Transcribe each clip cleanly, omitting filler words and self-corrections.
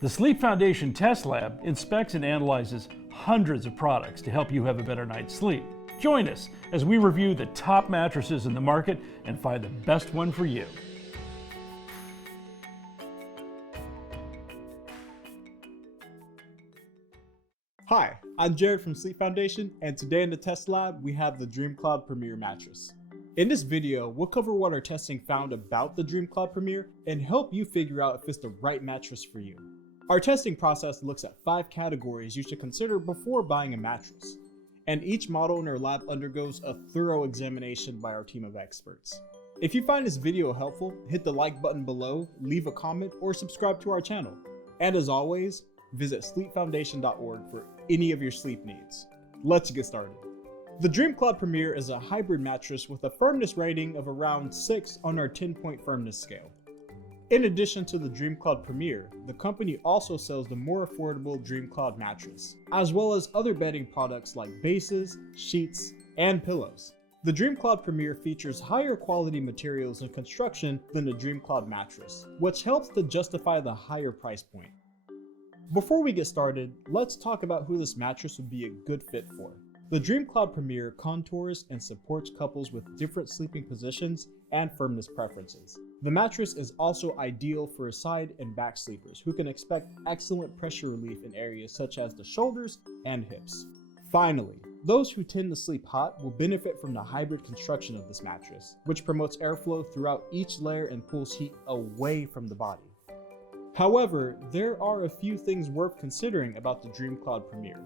The Sleep Foundation Test Lab inspects and analyzes hundreds of products to help you have a better night's sleep. Join us as we review the top mattresses in the market and find the best one for you. Hi, I'm Jared from Sleep Foundation, and today in the test lab, we have the DreamCloud Premier mattress. In this video, we'll cover what our testing found about the DreamCloud Premier and help you figure out if it's the right mattress for you. Our testing process looks at 5 categories you should consider before buying a mattress, and each model in our lab undergoes a thorough examination by our team of experts. If you find this video helpful, hit the like button below, leave a comment, or subscribe to our channel. And as always, visit sleepfoundation.org for any of your sleep needs. Let's get started. The DreamCloud Premier is a hybrid mattress with a firmness rating of around 6 on our 10-point firmness scale. In addition to the DreamCloud Premier, the company also sells the more affordable DreamCloud mattress, as well as other bedding products like bases, sheets, and pillows. The DreamCloud Premier features higher quality materials and construction than the DreamCloud mattress, which helps to justify the higher price point. Before we get started, let's talk about who this mattress would be a good fit for. The DreamCloud Premier contours and supports couples with different sleeping positions and firmness preferences. The mattress is also ideal for side and back sleepers who can expect excellent pressure relief in areas such as the shoulders and hips. Finally, those who tend to sleep hot will benefit from the hybrid construction of this mattress, which promotes airflow throughout each layer and pulls heat away from the body. However, there are a few things worth considering about the DreamCloud Premier.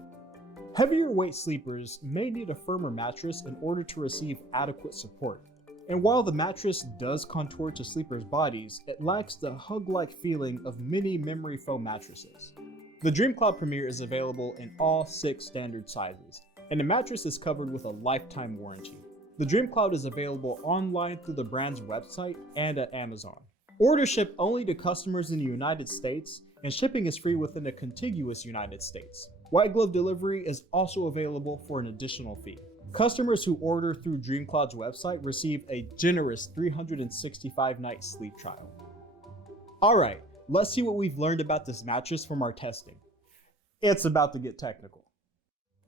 Heavier weight sleepers may need a firmer mattress in order to receive adequate support. And while the mattress does contour to sleepers' bodies, it lacks the hug-like feeling of many memory foam mattresses. The DreamCloud Premier is available in all 6 standard sizes, and the mattress is covered with a lifetime warranty. The DreamCloud is available online through the brand's website and at Amazon. Orders ship only to customers in the United States, and shipping is free within the contiguous United States. White glove delivery is also available for an additional fee. Customers who order through DreamCloud's website receive a generous 365-night sleep trial. Alright, let's see what we've learned about this mattress from our testing. It's about to get technical.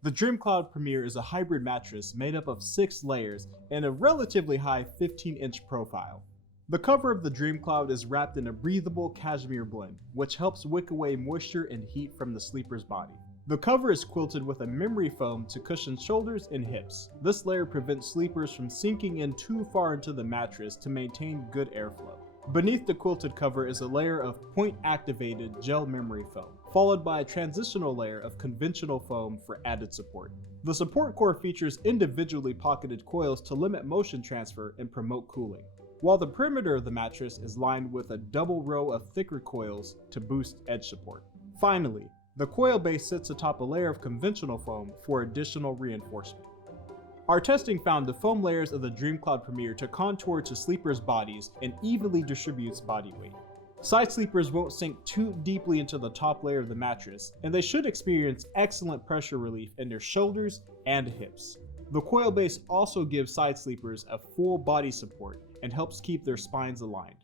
The DreamCloud Premier is a hybrid mattress made up of 6 layers and a relatively high 15-inch profile. The cover of the DreamCloud is wrapped in a breathable cashmere blend, which helps wick away moisture and heat from the sleeper's body. The cover is quilted with a memory foam to cushion shoulders and hips. This layer prevents sleepers from sinking in too far into the mattress to maintain good airflow. Beneath the quilted cover is a layer of point-activated gel memory foam, followed by a transitional layer of conventional foam for added support. The support core features individually pocketed coils to limit motion transfer and promote cooling, while the perimeter of the mattress is lined with a double row of thicker coils to boost edge support. Finally, the coil base sits atop a layer of conventional foam for additional reinforcement. Our testing found the foam layers of the DreamCloud Premier to contour to sleepers' bodies and evenly distributes body weight. Side sleepers won't sink too deeply into the top layer of the mattress, and they should experience excellent pressure relief in their shoulders and hips. The coil base also gives side sleepers a full body support and helps keep their spines aligned.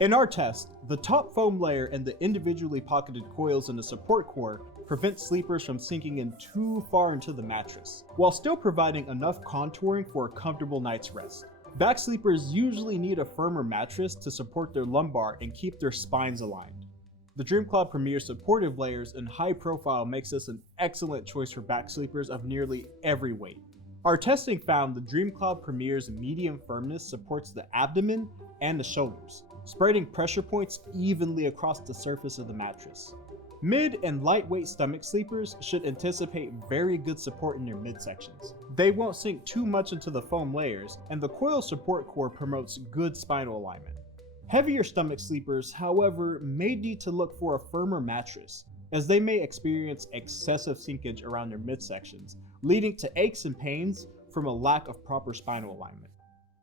In our test, the top foam layer and the individually pocketed coils in the support core prevent sleepers from sinking in too far into the mattress, while still providing enough contouring for a comfortable night's rest. Back sleepers usually need a firmer mattress to support their lumbar and keep their spines aligned. The DreamCloud Premier supportive layers and high profile makes this an excellent choice for back sleepers of nearly every weight. Our testing found the DreamCloud Premier's medium firmness supports the abdomen and the shoulders, spreading pressure points evenly across the surface of the mattress. Mid and lightweight stomach sleepers should anticipate very good support in their midsections. They won't sink too much into the foam layers, and the coil support core promotes good spinal alignment. Heavier stomach sleepers, however, may need to look for a firmer mattress, as they may experience excessive sinkage around their midsections, leading to aches and pains from a lack of proper spinal alignment.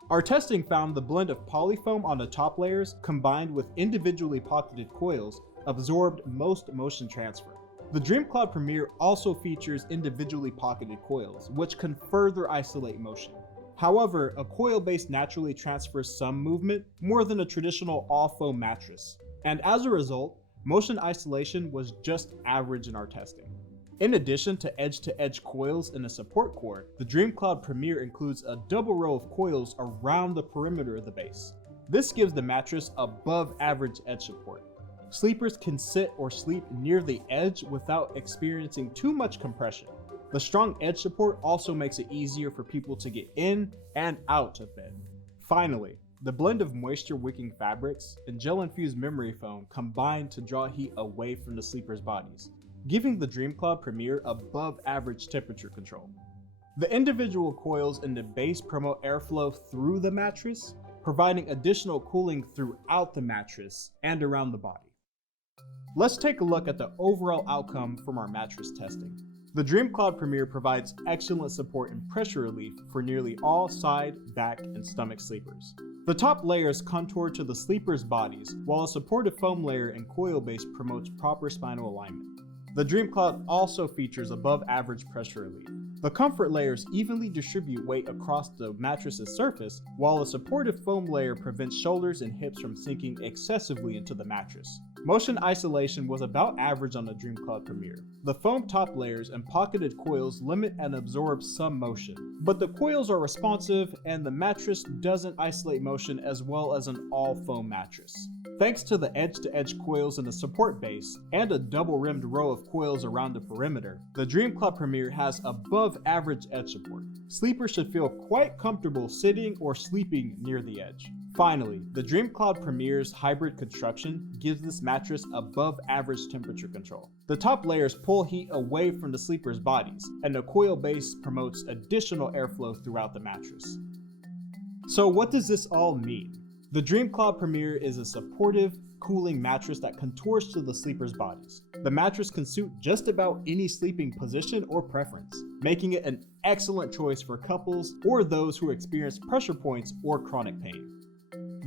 Our testing found the blend of polyfoam on the top layers combined with individually pocketed coils absorbed most motion transfer. The DreamCloud Premier also features individually pocketed coils, which can further isolate motion. However, a coil base naturally transfers some movement more than a traditional all-foam mattress, and as a result, Motion isolation was just average in our testing. In addition to edge-to-edge coils in a support core, the DreamCloud Premier includes a double row of coils around the perimeter of the base. This gives the mattress above average edge support. Sleepers can sit or sleep near the edge without experiencing too much compression. The strong edge support also makes it easier for people to get in and out of bed. Finally, the blend of moisture-wicking fabrics and gel-infused memory foam combine to draw heat away from the sleepers' bodies, giving the DreamCloud Premier above average temperature control. The individual coils in the base promote airflow through the mattress, providing additional cooling throughout the mattress and around the body. Let's take a look at the overall outcome from our mattress testing. The DreamCloud Premier provides excellent support and pressure relief for nearly all side, back, and stomach sleepers. The top layers contour to the sleepers' bodies, while a supportive foam layer and coil base promotes proper spinal alignment. The DreamCloud also features above average pressure relief. The comfort layers evenly distribute weight across the mattress's surface, while a supportive foam layer prevents shoulders and hips from sinking excessively into the mattress. Motion isolation was about average on the DreamCloud Premier. The foam top layers and pocketed coils limit and absorb some motion, but the coils are responsive and the mattress doesn't isolate motion as well as an all-foam mattress. Thanks to the edge-to-edge coils in the support base and a double-rimmed row of coils around the perimeter, the DreamCloud Premier has above average edge support. Sleepers should feel quite comfortable sitting or sleeping near the edge. Finally, the DreamCloud Premier's hybrid construction gives this mattress above average temperature control. The top layers pull heat away from the sleepers' bodies, and the coil base promotes additional airflow throughout the mattress. So what does this all mean? The DreamCloud Premier is a supportive, cooling mattress that contours to the sleepers' bodies. The mattress can suit just about any sleeping position or preference, making it an excellent choice for couples or those who experience pressure points or chronic pain.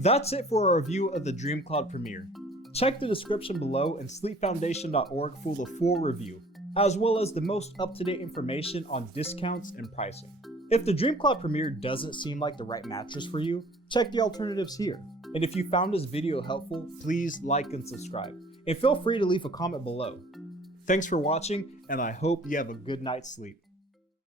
That's it for our review of the DreamCloud Premier. Check the description below and sleepfoundation.org for the full review, as well as the most up-to-date information on discounts and pricing. If the DreamCloud Premier doesn't seem like the right mattress for you, check the alternatives here. And if you found this video helpful, please like and subscribe. And feel free to leave a comment below. Thanks for watching, and I hope you have a good night's sleep.